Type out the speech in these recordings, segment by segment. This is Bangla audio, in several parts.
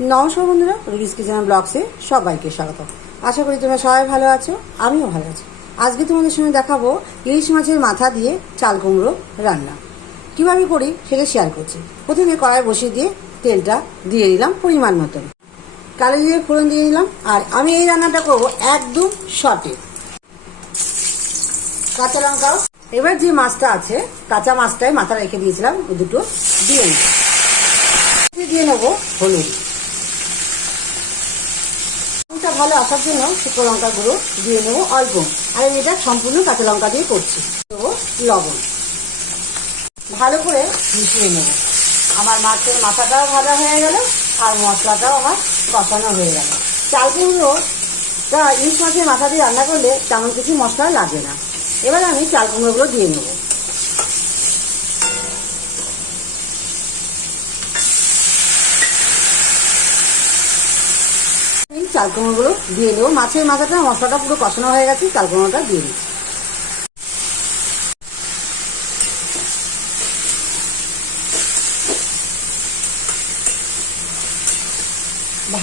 নমস্কার বন্ধুরা, রুবিস কিচেন ব্লগসে সবাইকে স্বাগত। আশা করি তোমরা সবাই ভালো আছো, আমিও ভালো আছি। আজকে তোমাদের সঙ্গে দেখাবো ইলিশ মাছের মাথা দিয়ে চাল কুমড়ো রান্না কিভাবে করি সেটা শেয়ার করছি। প্রথমে কড়াই বসিয়ে দিয়ে তেলটা দিয়ে দিলাম পরিমাণ মতন, কালো জিরে ফোড়ন দিয়ে দিলাম। আর আমি এই রান্নাটা করবো একদম শর্টে। কাঁচা লঙ্কা, এবার যে মাছটা আছে কাঁচা মাছটাই মাথা রেখে দিয়েছিলাম ওই দুটো দিয়ে নেবো হলুদ। ভালো আসার জন্য শুকনো লঙ্কা গুঁড়ো দিয়ে নেবো অল্প, আর এটা সম্পূর্ণ কাঁচা লঙ্কা দিয়ে করছি। দেবো লবণ, ভালো করে মিশিয়ে নেব। আমার মাছের মাথাটাও ভাজা হয়ে গেল আর মশলাটাও আমার কষানো হয়ে গেল। চাল কুমড়োটা ইলিশ মাছের মাথা দিয়ে রান্না করলে তেমন কিছু মশলা লাগে না। এবার আমি চাল কুমড়োগুলো দিয়ে নেবো। চাল কুমড়োগুলো দিয়ে দেবো। মাছের মাথাটা মশলাটা পুরো কষানো হয়ে গেছে, চাল কুমড়োটা দিয়ে দিচ্ছি।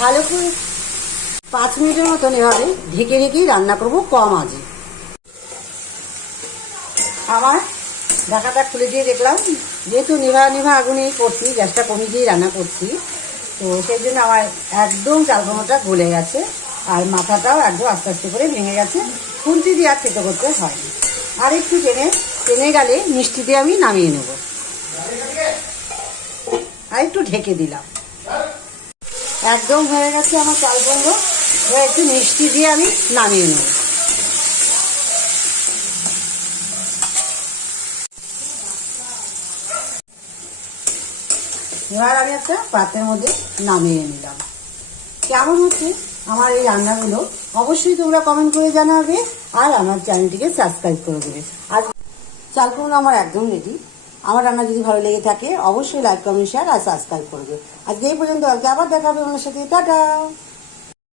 ভালো করে 5 মিনিটের মতন এভাবে ঢেকে ঢেকেই রান্না করব কম আঁচে। আমার ঢাকাটা খুলে দিয়ে দেখলাম, যেহেতু নিভা আগুনেই করছি, গ্যাসটা কমিয়ে দিয়ে রান্না করছি, তো সেই জন্য আমার একদম চাল কুমড়োটা গলে গেছে আর মাথাটাও একদম আস্তে আস্তে করে ভেঙে গেছে। খুন্তি দিয়ে আর খেতে করতে হয়নি। আর একটু টেনে গেলে মিষ্টি দিয়ে আমি নামিয়ে নেব। আর একটু ঢেকে দিলাম। একদম হয়ে গেছে আমার চাল কুমড়ো। এবার একটু মিষ্টি দিয়ে আমি নামিয়ে নেব। এবার আমি একটা পাত্রের মধ্যে নামিয়ে নিলাম। কেমন হচ্ছে আমার এই রান্নাগুলো অবশ্যই তোমরা কমেন্ট করে জানাবে, আর আমার চ্যানেলটিকে সাবস্ক্রাইব করে দেবে। আর চাল কুমড়ো আমার একদম রেডি। আমার রান্না যদি ভালো লেগে থাকে অবশ্যই লাইক, কমেন্ট, শেয়ার আর সাবস্ক্রাইব করবে। আজকে এই পর্যন্ত, আবার দেখা হবে আমার সাথে। টাটা।